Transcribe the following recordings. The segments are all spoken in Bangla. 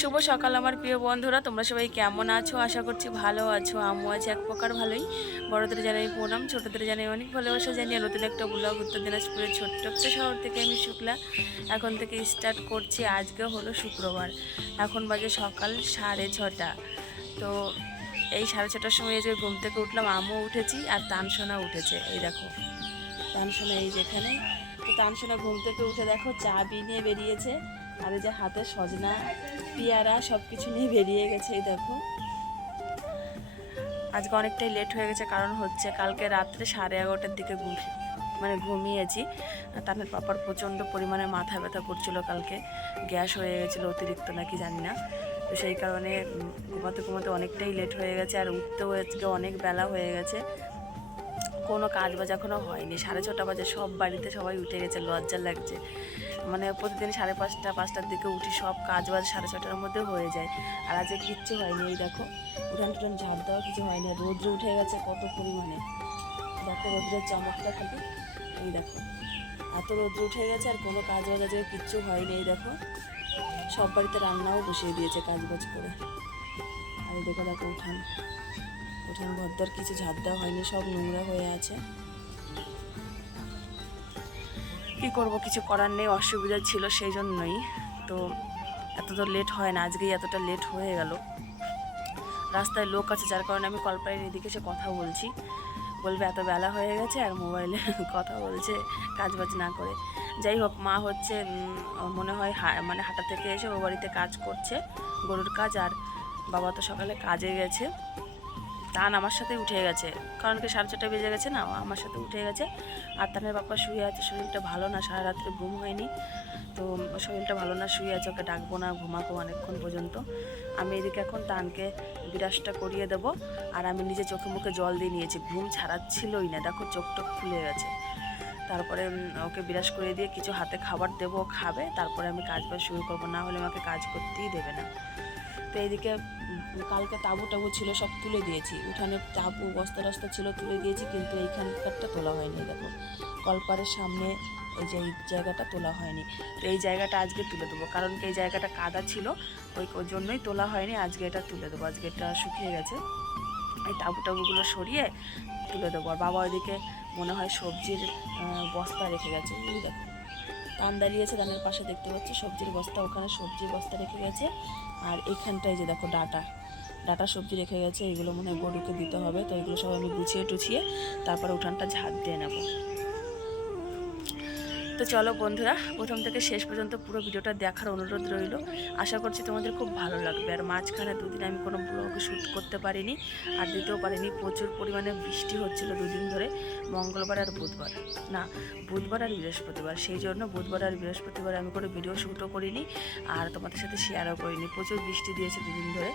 শুভ সকাল আমার প্রিয় বন্ধুরা, তোমরা সবাই কেমন আছো? আশা করছি ভালো আছো। আমিও আছি এক প্রকার ভালোই। বড়দের জানাই প্রণাম, ছোটদের জানাই অনেক ভালোবাসা জানিয়ে নতুন একটা ব্লগ উত্তর দিনাজপুরের ছোট্ট একটা শহর থেকে আমি শুক্লা এখন থেকে স্টার্ট করছি। আজকে হলো শুক্রবার, এখন বাজে সকাল 6:30। তো এই 6:30টার সময় আজকে ঘুম থেকে উঠলাম, আমিও উঠেছি আর তানসোনা উঠেছে। এই দেখো তানসোনা এই যেখানে। তো তানসোনা ঘুম থেকে উঠে দেখো চা নিয়ে বেরিয়েছে, আর এই যে হাতে সজনা পেয়ারা সব কিছু নিয়ে বেরিয়ে গেছে। এই দেখো আজকে অনেকটাই লেট হয়ে গেছে, কারণ হচ্ছে কালকে রাত্রে 11:30টার দিকে ঘুমিয়েছি। তাদের পাপার প্রচণ্ড পরিমাণে মাথা ব্যথা করছিল, কালকে গ্যাস হয়ে গেছিলো অতিরিক্ত নাকি জানি না। তো সেই কারণে ঘুমাতে ঘুমাতে অনেকটাই লেট হয়ে গেছে, আর উঠতেও আজকে অনেক বেলা হয়ে গেছে। কোনো কাজ বাজ এখনও হয়নি, 6:30 বাজে, সব বাড়িতে সবাই উঠে গেছে। লজ্জা লাগছে, মানে প্রতিদিন 5:30 5টার দিকে উঠি, সব কাজ বাজ 6:30টার মধ্যে হয়ে যায়। আর আজকে কিচ্ছু হয়নি। এই দেখো উঠান টুঠান ঝাড় দেওয়া কিছু হয়নি, রোদ্র উঠে গেছে কত পরিমাণে। দেখো রোদ্রের চমকটা খালি, এই দেখো এত রোদ্র উঠে গেছে, আর কোনো কাজ বাজ আজকে কিচ্ছু হয়নি। এই দেখো সব বাড়িতে রান্নাও বসিয়ে দিয়েছে কাজ বাজ করে। আর দেখো দেখো উঠান ঘরদর কিছু ঝাড় দেওয়া হয়নি, সব নোংরা হয়ে আছে। কী করবো, কিছু করার নেই, অসুবিধা ছিল সেই জন্যই। তো এত তো লেট হয় না, আজকেই এতটা লেট হয়ে গেল। রাস্তায় লোক আছে, যার কারণে আমি কলপাড়ের এদিকে এসে কথা বলছি। বলবে এত বেলা হয়ে গেছে আর মোবাইলে কথা বলছে কাজ বাজ না করে। যাই হোক, মা হচ্ছে মনে হয় মানে হাঁটা থেকে এসে ও বাড়িতে কাজ করছে, গরুর কাজ। আর বাবা তো সকালে কাজে গেছে, তান আমার সাথে উঠে গেছে, কারণ কি 4:30 বেজে গেছে না, আমার সাথে উঠে গেছে। আর তানের বাবা শুয়ে আছে, শরীরটা ভালো না, সারা রাত্রে ঘুম হয়নি। তো শরীরটা ভালো না, শুয়ে আছে, ওকে ডাকবো না, ঘুমাবো অনেকক্ষণ পর্যন্ত। আমি এদিকে এখন তানকে বিরাজটা করিয়ে দেবো, আর আমি নিজে চোখে মুখে জল দিয়ে নিয়েছি, ঘুম ছাড়াচ্ছিলই না, দেখো চোখ টোক খুলে গেছে। তারপরে ওকে বিরাজ করিয়ে দিয়ে কিছু হাতে খাবার দেবো, খাবে, তারপরে আমি কাজ বাজ শুরু করবো, না হলে আমাকে কাজ করতেই দেবে না। তো এইদিকে কালকে তাঁবু টাবু ছিল, সব তুলে দিয়েছি, উঠানে তাঁবু বস্তা টস্তা ছিল তুলে দিয়েছি, কিন্তু এইখানকারটা তোলা হয়নি। দেখো কলপারের সামনে ওই যে এই জায়গাটা তোলা হয়নি, তো এই জায়গাটা আজকে তুলে দেবো, কারণ কি এই জায়গাটা কাদা ছিল, ওই জন্যই তোলা হয়নি। আজকে এটা তুলে দেবো, আজকে এটা শুকিয়ে গেছে, এই তাঁবু টাবুগুলো সরিয়ে তুলে দেবো। আর বাবা ওইদিকে মনে হয় সবজির বস্তা রেখে গেছে, এই দেখো তান দাঁড়িয়েছে, তানের পাশে দেখতে পাচ্ছি সবজির বস্তা, ওখানে সবজির বস্তা রেখে গেছে। আর এখানটায় যে দেখো ডাটা সবজি রেখে গেছে, এগুলো মনে হয় গরুকে দিতে হবে। তো এগুলো সব আমি গুছিয়ে টুছিয়ে তারপরে উঠানটা ঝাড় দিয়ে নেবো। তো চলো বন্ধুরা, প্রথম থেকে শেষ পর্যন্ত পুরো ভিডিওটা দেখার অনুরোধ রইল। আশা করছি তোমাদের খুব ভালো লাগবে। আর মাঝখানে দুদিন আমি কোনো ব্লগ শ্যুট করতে পারিনি, আর দিতেও পারিনি, প্রচুর পরিমাণে বৃষ্টি হচ্ছিল দুদিন ধরে, মঙ্গলবার আর বুধবার, না বুধবার আর বৃহস্পতিবার। সেই জন্য বুধবার আর বৃহস্পতিবার আমি কোনো ভিডিও শ্যুটও করিনি, আর তোমাদের সাথে শেয়ারও করিনি। প্রচুর বৃষ্টি দিয়েছে দুদিন ধরে,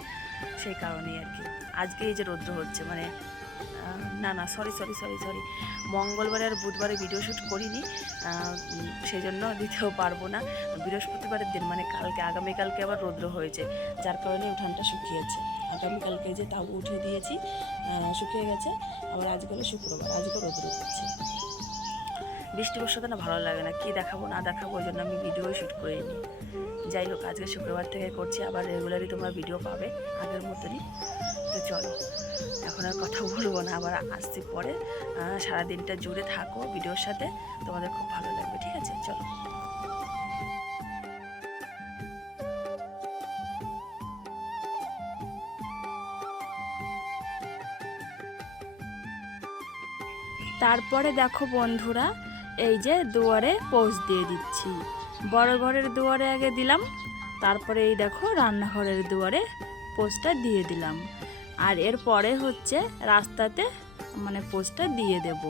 সেই কারণেই আর কি। আজকে এই যে রৌদ্র হচ্ছে, মানে না সরি, মঙ্গলবারে আর বুধবারে ভিডিও শ্যুট করিনি, সেই জন্য দিতেও পারবো না। বৃহস্পতিবারের দিন মানে কালকে, আগামীকালকে আবার রৌদ্র হয়েছে, যার কারণে উঠানটা শুকিয়েছে। আগামীকালকে যে তাঁবু উঠে দিয়েছি, শুকিয়ে গেছে। আবার আজকে হলো শুক্রবার, আজকে রৌদ্র হচ্ছে। বৃষ্টি বর্ষাতে না ভালো লাগে না, কী দেখাবো না দেখাবো, ওই জন্য আমি ভিডিও শ্যুট করিনি। যাই হোক, আজকে শুক্রবার থেকে করছি, আবার রেগুলারই তোমরা ভিডিও পাবে আগের মতনই। তো চলো, এখন আর কথা বলবো না, আবার আসছি পরে। সারাদিনটা জুড়ে থাকো ভিডিওর সাথে, তোমাদের খুব ভালো লাগবে, ঠিক আছে? চলো। তারপরে দেখো বন্ধুরা, এই যে দুয়ারে পোজ দিয়ে দিচ্ছি। বড় ঘরের দুয়ারে আগে দিলাম, তারপরে এই দেখো রান্নাঘরের দুয়ারে পোজটা দিয়ে দিলাম। আর এরপরে হচ্ছে রাস্তাতে মানে পোজটা দিয়ে দেব।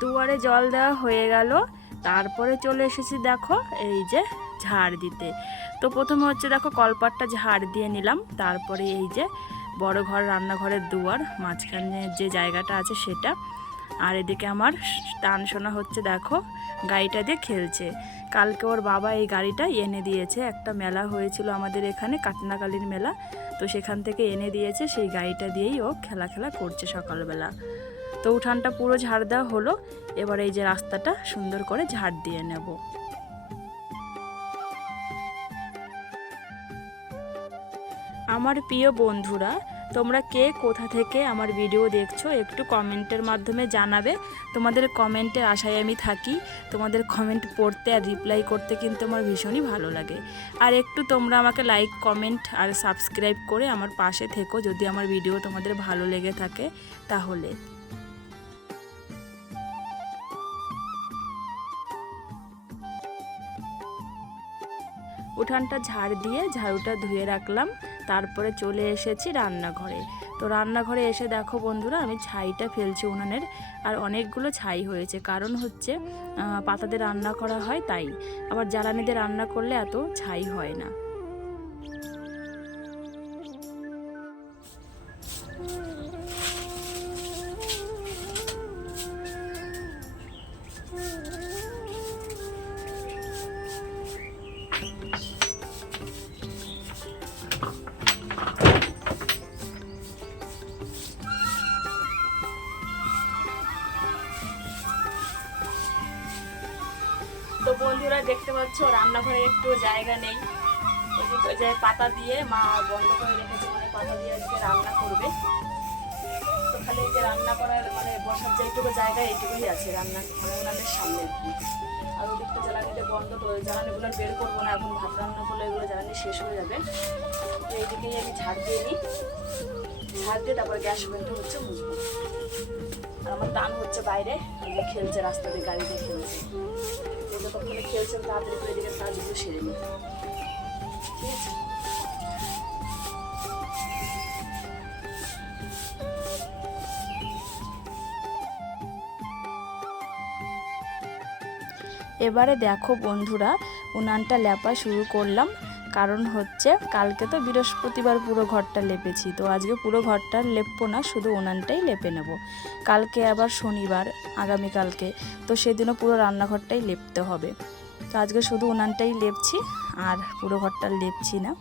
দুয়ারে জল দেওয়া হয়ে গেল, তারপরে চলে এসেছি দেখো এই যে ঝাড় দিতে। তো প্রথমে হচ্ছে দেখো কলপাটটা ঝাড় দিয়ে নিলাম, তারপরে এই যে বড় ঘর রান্নাঘরের দুয়ার মাঝখানে যে জায়গাটা আছে সেটা। আর এদিকে আমার টানসোনা হচ্ছে দেখো গাড়িটা দিয়ে খেলছে। কালকে ওর বাবা এই গাড়িটা এনে দিয়েছে, একটা মেলা হয়েছিল আমাদের এখানে, কাটনাকালীর মেলা, তো সেখান থেকে এনে দিয়েছে, সেই গাড়িটা দিয়েই ও খেলা করছে সকালবেলা। তো উঠানটা পুরো ঝাড় দেওয়া হলো, এবার এই যে রাস্তাটা সুন্দর করে ঝাড় দিয়ে নেব। আমার প্রিয় বন্ধুরা, তোমরা কে কোথা থেকে আমার ভিডিও দেখছো একটু কমেন্টের মাধ্যমে জানাবে। তোমাদের কমেন্টের আশায় আমি থাকি। তোমাদের কমেন্ট পড়তে আর রিপ্লাই করতে কিন্তু আমার ভীষণই ভালো লাগে। আর একটু তোমরা আমাকে লাইক, কমেন্ট আর সাবস্ক্রাইব করে আমার পাশে থেকো যদি আমার ভিডিও তোমাদের ভালো লেগে থাকে তাহলে। উঠানটা ঝাড় দিয়ে ঝাড়ুটা ধুয়ে রাখলাম, তারপরে চলে এসেছি রান্নাঘরে। তো রান্নাঘরে এসে দেখো বন্ধুরা, আমি ছাইটা ফেলছি উনানের, আর অনেকগুলো ছাই হয়েছে। কারণ হচ্ছে পাতাতে রান্না করা হয় তাই, আবার জ্বালানিতে রান্না করলে এত ছাই হয় না। তো বন্ধুরা দেখতে পাচ্ছ রান্নাঘরে একটু জায়গা নেই, ওইদিকে ওই যে পাতা দিয়ে মা বন্ধ করে রেখেছে, মানে পাতা দিয়ে আজকে রান্না করবে। তো খালি এই যে রান্না করার মানে বসার যেটুকু জায়গা এইটুকুই আছে রান্না মানে ওনাদের সামনে। আর ওদিকটা জ্বালানিতে বন্ধ, তো জ্বালানিগুলো বের করবো না এখন, ভাত রান্না করলে এগুলো জ্বালানি শেষ হয়ে যাবে। তো এইদিকেই আমি ঝাড় দিয়ে নিই, ঝাড় দিয়ে তারপর গ্যাস ওভেনটা হচ্ছে মুছবো। আর আমার টান হচ্ছে বাইরে, খেলছে রাস্তাতে, গাড়িতে খেলছে। যতক্ষণে খেলছেন তাড়াতাড়ি করে এদিকে কাজগুলো সেরে নিই, ঠিক আছে? এবারে দেখো বন্ধুরা, উনানটা লেপা শুরু করলাম। কারণ হচ্ছে কালকে তো বৃহস্পতিবার পুরো ঘরটা লেপেছি, তো আজকে পুরো ঘরটা লেপবো না, শুধু উনানটাই লেপে নেব। কালকে আবার শনিবার, আগামীকালকে, তো সেদিনও পুরো রান্নাঘরটাই লেপতে হবে। তো আজকে শুধু উনানটাই লেপছি, আর পুরো ঘরটা লেপছি না।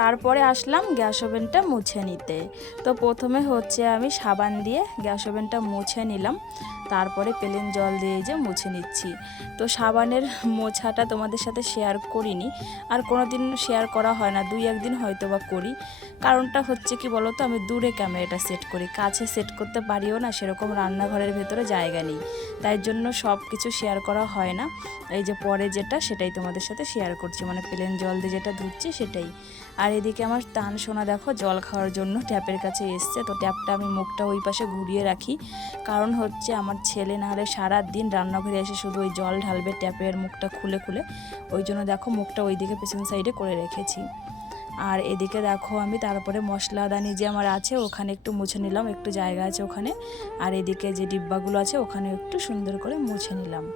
তারপরে আসলাম গ্যাস ওভেনটা মুছে নিতে। তো প্রথমে হচ্ছে আমি সাবান দিয়ে গ্যাস ওভেনটা মুছে নিলাম, তারপরে প্লেন জল দিয়ে যে মুছে নিচ্ছি। তো সাবানের মোছাটা তোমাদের সাথে শেয়ার করিনি, আর কোনো দিন শেয়ার করা হয় না, 2-1 দিন হয়তো বা করি। কারণটা হচ্ছে কি বলো তো, আমি দূরে ক্যামেরাটা সেট করি, কাছে সেট করতে পারিও না, সেরকম রান্নাঘরের ভেতরে জায়গা নেই, তাই জন্য সব কিছু শেয়ার করা হয় না। এই যে পরে যেটা সেটাই তোমাদের সাথে শেয়ার করছি, মানে প্লেন জল দিয়ে যেটা ধুচ্ছি সেটাই। আর এদিকে আমার টান সোনা দেখো জল খাওয়ার জন্য ট্যাপের কাছে এসছে। তো ট্যাপটা আমি মুখটা ওই পাশে ঘুরিয়ে রাখি, কারণ হচ্ছে আমার ছেলে না হলে সারা দিন রান্নাঘরে এসে শুধু ওই জল ঢালবে ট্যাপের মুখটা খুলে খুলে, ওই জন্য দেখো মুখটা ওই দিকে পেছন সাইডে করে রেখেছি। আর এদিকে দেখো আমি তারপরে মশলাদানি যে আমার আছে ওখানে একটু মুছে নিলাম, একটু জায়গা আছে ওখানে। আর এদিকে যে ডিব্বাগুলো আছে ওখানে একটু সুন্দর করে মুছে নিলাম।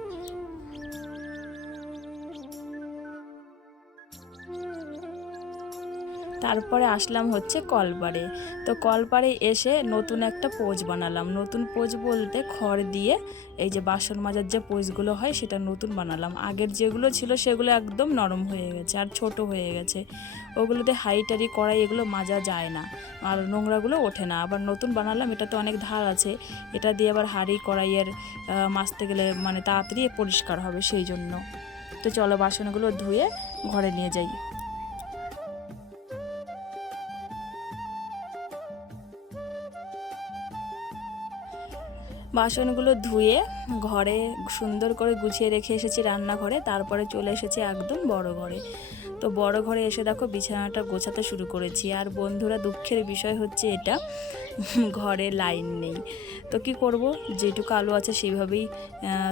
তারপরে আসলাম হচ্ছে কলপাড়ে। তো কলপাড়ে এসে নতুন একটা পোজ বানালাম। নতুন পোজ বলতে খড় দিয়ে এই যে বাসন মাজার যে পোজগুলো হয় সেটা নতুন বানালাম। আগের যেগুলো ছিল সেগুলো একদম নরম হয়ে গেছে আর ছোট হয়ে গেছে, ওগুলোতে হাঁড়ি কড়াই এগুলো মাজা যায় না, আর নোংরাগুলো ওঠে না। আবার নতুন বানালাম, এটাতে অনেক ধার আছে, এটা দিয়ে আবার হাঁড়ি কড়াইয়ের মাজতে গেলে মানে তাড়াতাড়ি পরিষ্কার হবে, সেই জন্য। তো চলো বাসনগুলো ধুয়ে ঘরে নিয়ে যাই। বাসনগুলো ধুয়ে ঘরে সুন্দর করে গুছিয়ে রেখে এসেছি রান্নাঘরে, তারপরে চলে এসেছি একদম বড় ঘরে। তো বড় ঘরে এসে দেখো বিছানাটা গোছাতে শুরু করেছি। আর বন্ধুরা, দুঃখের বিষয় হচ্ছে এটা, ঘরে লাইন নেই। তো কি করব, যেটুকু আলো আছে সেইভাবেই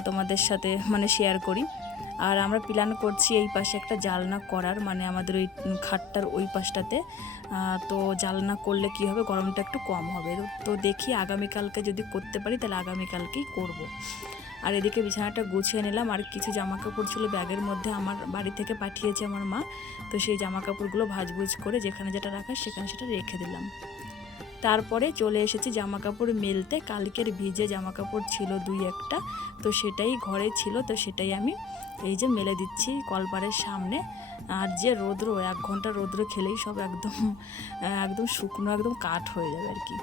তোমাদের সাথে মানে শেয়ার করি। আর আমরা প্ল্যান করছি এই পাশে একটা জালনা করার, মানে আমাদের ওই খাটটার ওই পাশটাতে। তো জালনা করলে কি হবে, গরমটা একটু কম হবে। তো দেখি আগামীকালকে যদি করতে পারি তাহলে আগামীকালকেই করব। আর এদিকে বিছানাটা গুছিয়ে নিলাম। আর কিছু জামা কাপড় ছিল ব্যাগের মধ্যে, আমার বাড়ি থেকে পাঠিয়েছে আমার মা। তো সেই জামা কাপড়গুলো ভাঁজভুজ করে যেখানে যেটা রাখার সেখানে সেটা রেখে দিলাম। তারপরে চলে এসেছি জামা কাপড় মেলতে। কালকের ভিজে জামা কাপড় ছিল 2-1টা, তো সেটাই ঘরে ছিল, তো সেটাই আমি এই যে মেলে দিচ্ছি কলপারের সামনে। আর যে রৌদ্র, 1 ঘন্টা রৌদ্র খেলেই সব একদম একদম শুকনো, একদম কাঠ হয়ে যাবে আর কি।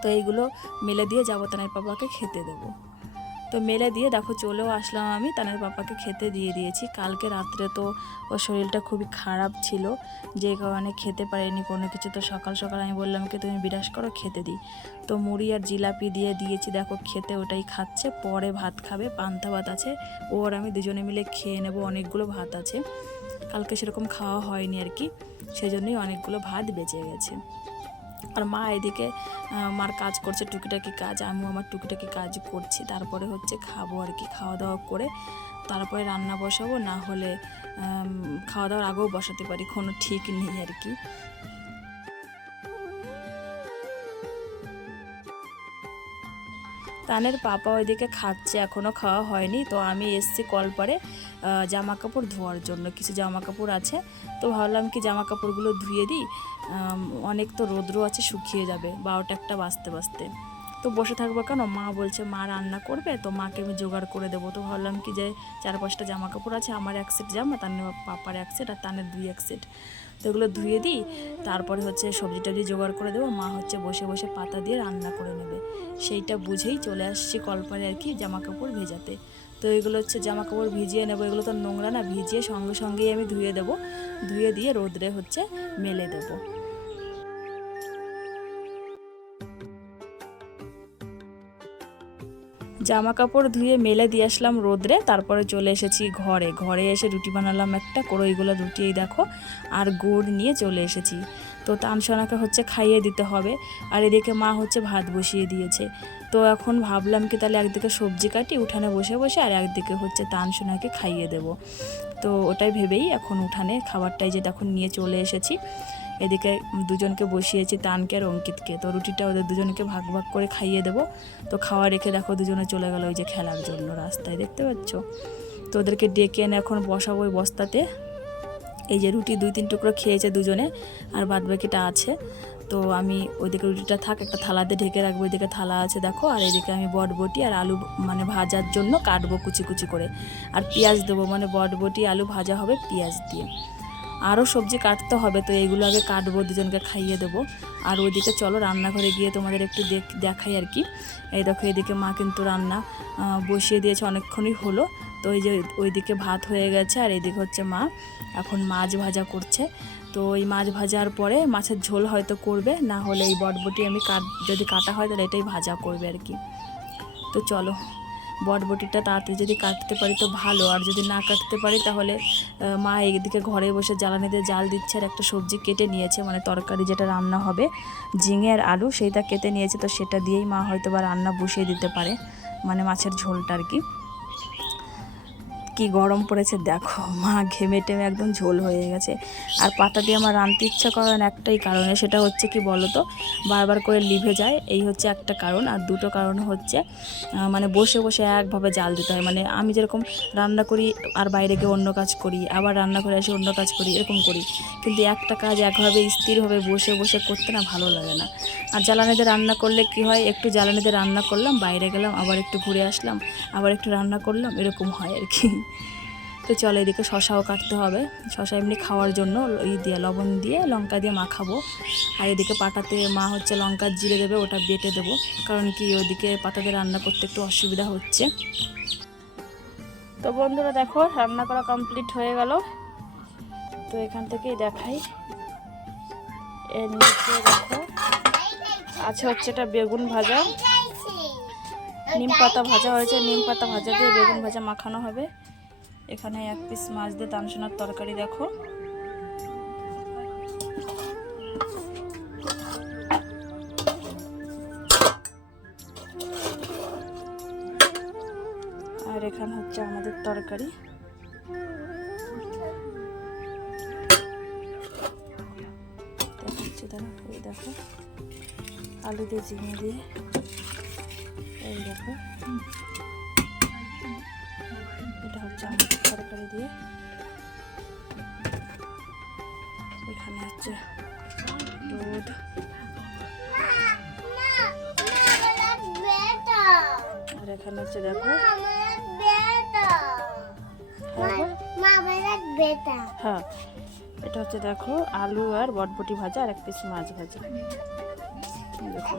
তো এইগুলো মেলে দিয়ে যাবো তানের পাপাকে খেতে দেবো। তো মেলে দিয়ে দেখো চলেও আসলাম আমি, তানের পাপাকে খেতে দিয়ে দিয়েছি। কালকে রাত্রে তো ওর শরীরটা খুবই খারাপ ছিল, যে কারণে খেতে পারেনি কোনো কিছু। তো সকাল সকাল আমি বললাম কি তুমি বিরাস করো, খেতে দিই। তো মুড়ি আর জিলাপি দিয়ে দিয়েছি, দেখো খেতে ওটাই খাচ্ছে। পরে ভাত খাবে, পান্তা ভাত আছে, ওর আমি দুজনে মিলে খেয়ে নেব। অনেকগুলো ভাত আছে, কালকে সেরকম খাওয়া হয়নি আর কি, সেজন্যই অনেকগুলো ভাত বেঁচে গেছে। আর মা এদিকে মার কাজ করছে, টুকিটাকি কাজ, আমিও আমার টুকিটাকি কাজ করছি। তারপরে হচ্ছে খাবো আর কি, খাওয়া দাওয়া করে তারপরে রান্না বসাবো, না হলে খাওয়া দাওয়ার আগেও বসাতে পারি, কোনো ঠিক নেই আর কি। তানের পাপা ওইদিকে খাচ্ছে, এখনও খাওয়া হয়নি। তো আমি এসছি কলপারে জামা কাপড় ধোয়ার জন্য, কিছু জামা কাপড় আছে। তো ভাবলাম কি জামা কাপড়গুলো ধুয়ে দিই, অনেক তো রৌদ্র আছে, শুকিয়ে যাবে 12টা বাজতে বাজতে। তো বসে থাকবো কেন, মা বলছে মা রান্না করবে, তো মাকে আমি জোগাড় করে দেবো। তো ভাবলাম কি যে 4-5টা জামা কাপড় আছে, আমার 1 সেট জামা, তানের পাপার 1 সেট, আর তানের 2-1 সেট। তো এগুলো ধুয়ে দিই, তারপরে হচ্ছে সবজি টবজি জোগাড় করে দেবো। মা হচ্ছে বসে বসে পাতা দিয়ে রান্না করে নেবে, সেইটা বুঝেই চলে আসছি কলপারে আর কি জামা কাপড় ভেজাতে। তো এগুলো হচ্ছে জামা কাপড় ভিজিয়ে নেবো, এগুলো তো নোংরা না, ভিজিয়ে সঙ্গে সঙ্গেই আমি ধুয়ে দেবো, ধুয়ে দিয়ে রোদ্রে হচ্ছে মেলে দেবো। জামা কাপড় ধুয়ে মেলে দিয়ে আসলাম রোদ্রে, তারপরে চলে এসেছি ঘরে। ঘরে এসে রুটি বানালাম একটা, কড়ইগুলো রুটি এই দেখো, আর গুড় নিয়ে চলে এসেছি। তো তানসোনাকে হচ্ছে খাইয়ে দিতে হবে। আর এদিকে মা হচ্ছে ভাত বসিয়ে দিয়েছে। তো এখন ভাবলাম কি তাহলে একদিকে সবজি কাটি উঠানে বসে বসে, আর একদিকে হচ্ছে তানসোনাকে খাইয়ে দেব। তো ওটাই ভেবেই এখন উঠানে খাবারটাই যে এখন নিয়ে চলে এসেছি। এদিকে দুজনকে বসিয়েছি, তানকে আর অঙ্কিতকে। তো রুটিটা ওদের দুজনকে ভাগ ভাগ করে খাইয়ে দেবো। তো খাওয়া রেখে দেখো দুজনে চলে গেল ওই যে খেলার জন্য রাস্তায়, দেখতে পাচ্ছ। তো ওদেরকে ডেকে এনে এখন বসাবো ওই বস্তাতে। এই যে রুটি 2-3 টুকরো খেয়েছে দুজনে, আর বাদ বাকিটা আছে। তো আমি ওইদিকে রুটিটা থাক, একটা থালাতে ঢেকে রাখবো, ওইদিকে থালা আছে দেখো। আর এদিকে আমি বটবটি আর আলু মানে ভাজার জন্য কাটবো কুচি কুচি করে, আর পেঁয়াজ দেবো, মানে বটবটি আলু ভাজা হবে পেঁয়াজ দিয়ে। আরও সবজি কাটতে হবে, তো এইগুলো আগে কাটবো, দুজনকে খাইয়ে দেবো। আর ওইদিকে চলো রান্নাঘরে গিয়ে তোমাদের একটু দেখাই আর কি। এই দেখো এদিকে মা কিন্তু রান্না বসিয়ে দিয়েছে, অনেকক্ষণই হলো। তো এই যে ওইদিকে ভাত হয়ে গেছে, আর এইদিকে হচ্ছে মা এখন মাছ ভাজা করছে। তো এই মাছ ভাজার পরে মাছের ঝোল হয়তো করবে, না হলে এই বটবটি আমি যদি কাটা হয় তাহলে এটাই ভাজা করবে আর কি। তো চলো, বটবটিটা তাড়াতাড়ি যদি কাটতে পারি তো ভালো, আর যদি না কাটতে পারি তাহলে মা এইদিকে ঘরে বসে জ্বালানিতে জাল দিচ্ছে, আর একটা সবজি কেটে নিয়েছে, মানে তরকারি যেটা রান্না হবে ঝিঙে আর আলু, সেইটা কেটে নিয়েছে। তো সেটা দিয়েই মা হয়তো বা রান্না বসিয়ে দিতে পারে, মানে মাছের ঝোলটা আর কি। কি গরম পড়েছে দেখো, মা ঘেমে টেমে একদম ঝোল হয়ে গেছে। আর পাতা দিয়ে আমার রাঁধতে ইচ্ছা করার একটাই কারণে, সেটা হচ্ছে কি বলো তো, বারবার করে লিভে যায়, এই হচ্ছে একটা কারণ। আর দুটো কারণ হচ্ছে মানে বসে বসে একভাবে জাল দিতে হয়, মানে আমি যেরকম রান্না করি আর বাইরে গিয়ে অন্য কাজ করি, আবার রান্না করে এসে অন্য কাজ করি, এরকম করি। কিন্তু একটা কাজ একভাবে স্থিরভাবে বসে বসে করতে না ভালো লাগে না। আর জ্বালানিতে রান্না করলে কি হয়, একটু জ্বালানিতে রান্না করলাম, বাইরে গেলাম, আবার একটু ঘুরে আসলাম, আবার একটু রান্না করলাম, এরকম হয় আর কি। তো চলো এদিকে শশাও কাটতে হবে, শশা এমনি খাওয়ার জন্য দিয়ে লবণ দিয়ে লঙ্কা দিয়ে মাখাবো। আর এদিকে পাটাতে মা হচ্ছে লঙ্কা জিরে দেবে, ওটা বেটে দেবো, কারণ কি ওদিকে পাটাতে রান্না করতে একটু অসুবিধা হচ্ছে। তো বন্ধুরা দেখো রান্না করা কমপ্লিট হয়ে গেল। তো এখান থেকেই দেখাই, এর নিচে দেখো আছে হচ্ছে এটা বেগুন ভাজা, নিম পাতা ভাজা হয়েছে, নিম পাতা ভাজা দিয়ে বেগুন ভাজা মাখানো হবে। এখানে 1 পিস মাছ দিয়ে তানসোনার তরকারি দেখো, এখানে হচ্ছে আমাদের তরকারি। দেখাচ্ছি দাঁড়া, এই দেখো আলু দিয়ে ঝিঙে দিয়ে, এই দেখো এটা হচ্ছে আমাদের তরকারি দিয়ে। এখানে হচ্ছে দুধ, আর এখানে হচ্ছে দেখো হ্যাঁ এটা হচ্ছে দেখো আলু আর বটবটি ভাজা আর এক পিস মাছ ভাজা দেখো।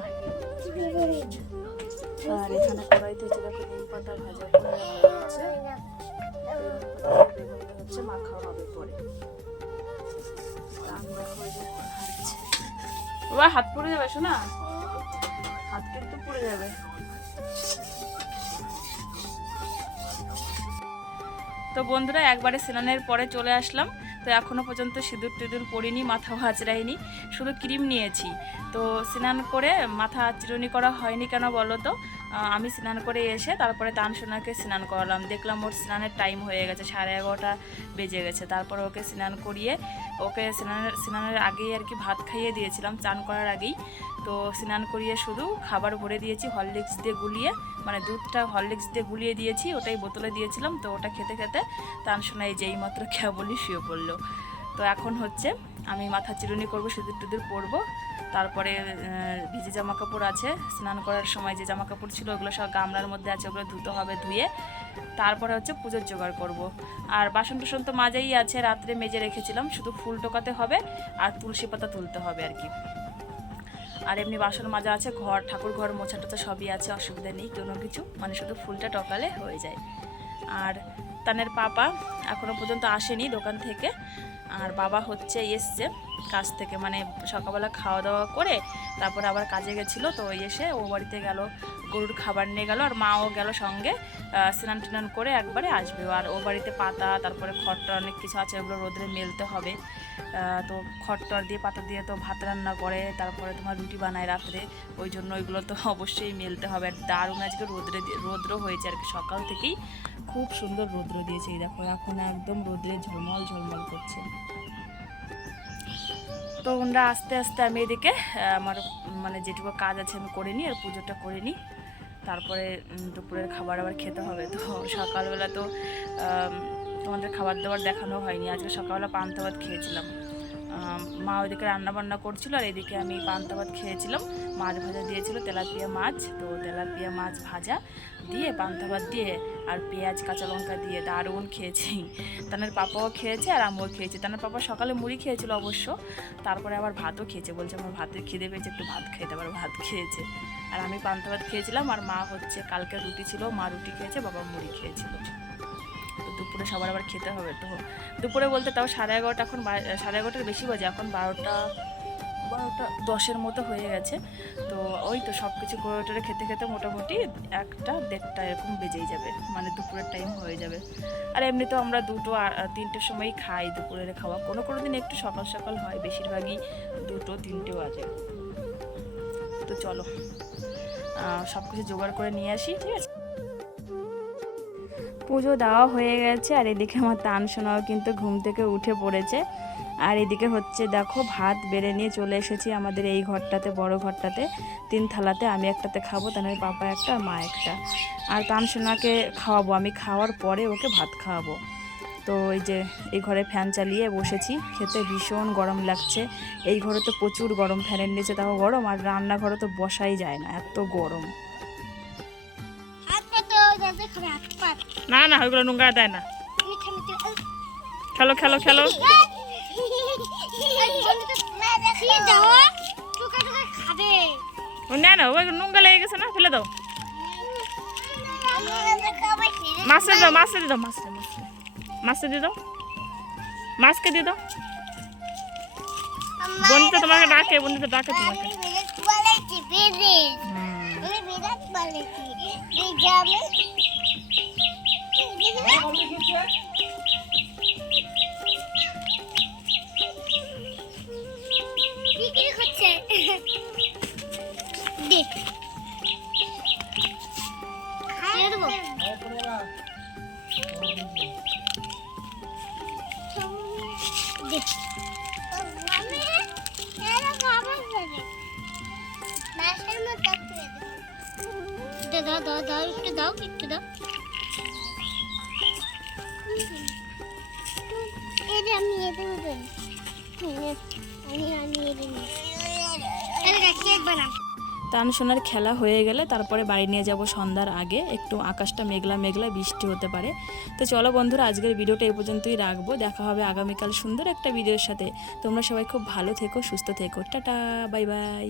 আর এখানে কড়াইতে হচ্ছে দেখো নিম পাতা ভাজা করে হচ্ছে হচ্ছে মাখা হবে পরে। বাবা হাত পড়ে যাবে, শোনা হাত কিন্তু পড়ে যাবে। তো বন্ধুরা একবারে স্নানের পরে চলে আসলাম। তো এখনও পর্যন্ত সিঁদুর টিঁদুর পরিনি, মাথা আঁচড়াইনি, শুধু ক্রিম নিয়েছি। তো স্নান করে মাথা আঁচড়নি করা হয়নি কেন বলো তো? আমি স্নান করে এসে তারপরে তানসোনাকে স্নান করালাম। দেখলাম ওর স্নানের টাইম হয়ে গেছে, 11:30 বেজে গেছে। তারপরে ওকে স্নান করিয়ে ওকে স্নানের আগেই আর কি ভাত খাইয়ে দিয়েছিলাম, চান করার আগেই। তো স্নান করিয়ে শুধু খাবার ভরে দিয়েছি হরলিক্স দিয়ে গুলিয়ে, মানে দুধটা হরলিক্স দিয়ে গুলিয়ে দিয়েছি, ওটাই বোতলে দিয়েছিলাম। তো ওটা খেতে খেতে তানসোনাই যেই মাত্র কেবলই শুয়ে পড়লো। তো এখন হচ্ছে আমি মাথা চিরুনি করবো, সিঁদুর টিঁদুর পরবো। তারপরে ভিজে জামা কাপড় আছে, স্নান করার সময় যে জামা কাপড় ছিল ওগুলো সব গামলার মধ্যে আছে, ওগুলো ধুতে হবে, ধুয়ে তারপরে হচ্ছে পুজোর জোগাড় করব। আর বাসন টাসন তো মাজাই আছে, রাত্রে মেজে রেখেছিলাম, শুধু ফুল টোকাতে হবে আর তুলসী পাতা তুলতে হবে আর কি। আর এমনি বাসন মাজা আছে, ঘর ঠাকুর ঘর মোছা টোছা সবই আছে, অসুবিধা নেই কোনো কিছু, মানে শুধু ফুলটা টকালে হয়ে যায়। আর তানের পাপা এখনও পর্যন্ত আসেনি দোকান থেকে, আর বাবা হচ্ছে এসছে কাজ থেকে, মানে সকালবেলা খাওয়া দাওয়া করে তারপরে আবার কাজে গেছিলো। তো এসে ও বাড়িতে গেল, গরুর খাবার নিয়ে গেল, আর মাও গেল সঙ্গে, স্নান টান করে একবারে আসবে। আর ও বাড়িতে পাতা তারপরে খড়টা অনেক কিছু আছে, ওগুলো রোদরে মেলতে হবে। তো খড়টর দিয়ে পাতা দিয়ে তো ভাত রান্না করে, তারপরে তোমার রুটি বানায় রাত্রে, ওই জন্য ওইগুলো তো অবশ্যই মেলতে হবে। আর দারুণ আজকে রৌদ্র হয়েছে আর কি, সকাল থেকেই খুব সুন্দর রৌদ্র দিয়েছে। এই দেখো এখন একদম রৌদ্রে ঝলমল ঝলমল করছে। তো ওনারা আস্তে আস্তে আমি এদিকে আমার মানে যেটুকু কাজ আছে আমি করে নিই, আর পুজোটা করে নিই, তারপরে দুপুরের খাবার আবার খেতে হবে। তো সকালবেলা তো তোমাদের খাবার দাবার দেখানো হয়নি, আজকে সকালবেলা পান্তা ভাত খেয়েছিলাম। মা ওইদিকে রান্নাবান্না করছিল, আর এদিকে আমি পান্তা ভাত খেয়েছিলাম। মাছ ভাজা দিয়েছিল, তেলাপিয়া মাছ, তো তেলাপিয়া মাছ ভাজা দিয়ে পান্তা ভাত দিয়ে আর পেঁয়াজ কাঁচা লঙ্কা দিয়ে দারুণ খেয়েছি। তানের পাপাও খেয়েছে আর আমিও খেয়েছি। তানের পাপা সকালে মুড়ি খেয়েছিল অবশ্য, তারপরে আবার ভাতও খেয়েছে, বলছে আমার ভাতের খিদে পেয়েছে, একটু ভাত খেতে, আবার ভাত খেয়েছে। আর আমি পান্তা ভাত খেয়েছিলাম, আর মা হচ্ছে কালকে রুটি ছিল, মা রুটি খেয়েছে, বাবা মুড়ি খেয়েছিল। তো দুপুরে সবার আবার খেতে হবে। তো দুপুরে বলতে তাও 11:30, এখন 11:30 বেশি বাজে, এখন 12:10 মতো হয়ে গেছে। তো ওই তো সব কিছু করে খেতে খেতে মোটামুটি 1টা 1:30 এরকম বেজেই যাবে, মানে দুপুরের টাইম হয়ে যাবে। আর এমনি তো আমরা 2টো 3টের সময়ই খাই দুপুরের খাওয়া, কোনো দিন একটু সকাল সকাল হয়, বেশিরভাগই 2টো 3টে বাজে। তো চলো সব কিছু জোগাড় করে নিয়ে আসি, ঠিক আছে। পুজো দেওয়া হয়ে গেছে, আর এদিকে আমার তানসোনাও কিন্তু ঘুম থেকে উঠে পড়েছে। আর এদিকে হচ্ছে দেখো ভাত বেড়ে নিয়ে চলে এসেছি আমাদের এই ঘরটাতে, বড় ঘরটাতে, 3 থালাতে, আমি একটাতে খাবো, তানের পাপা একটা আর মা একটা। আর তানসোনাকে খাওয়াবো, আমি খাওয়ার পরে ওকে ভাত খাওয়াবো। তো এই যে এই ঘরে ফ্যান চালিয়ে বসেছি, খেতে ভীষণ গরম লাগছে। এই ঘরে তো প্রচুর গরম, ফ্যানের নিচে তাও গরম, আর রান্নাঘরে তো বসাই যায় না, এত গরম। না না ওইগুলো নোংরা দেয় না, খেলো খেলো খেলো। না না ওই নোংরা লেগে গেছে না, ফেলে দাও। মাছটা দাও, মাছটা দিয়ে দাও, মাছটা দিয়ে দাও, মাছকে দিয়ে দাও। বন্ধুটা তোমাকে ডাকে, বন্ধুটা ডাকে তোমাকে। দাও দাও দাও একটু দাও একটু দাও এই যে আমি এটা দেব আমি এটা নিই এটা কেক বানাম তানসোনার খেলা হয়ে গেলে তারপরে বাড়ি নিয়ে যাব সন্ধ্যার আগে, একটু আকাশটা মেঘলা মেঘলা, বৃষ্টি হতে পারে। তো চলো বন্ধুরা, আজকের ভিডিওটা এই পর্যন্তই রাখবো। দেখা হবে আগামীকাল সুন্দর একটা ভিডিওর সাথে। তোমরা সবাই খুব ভালো থেকো, সুস্থ থেকো। Tata, bye bye.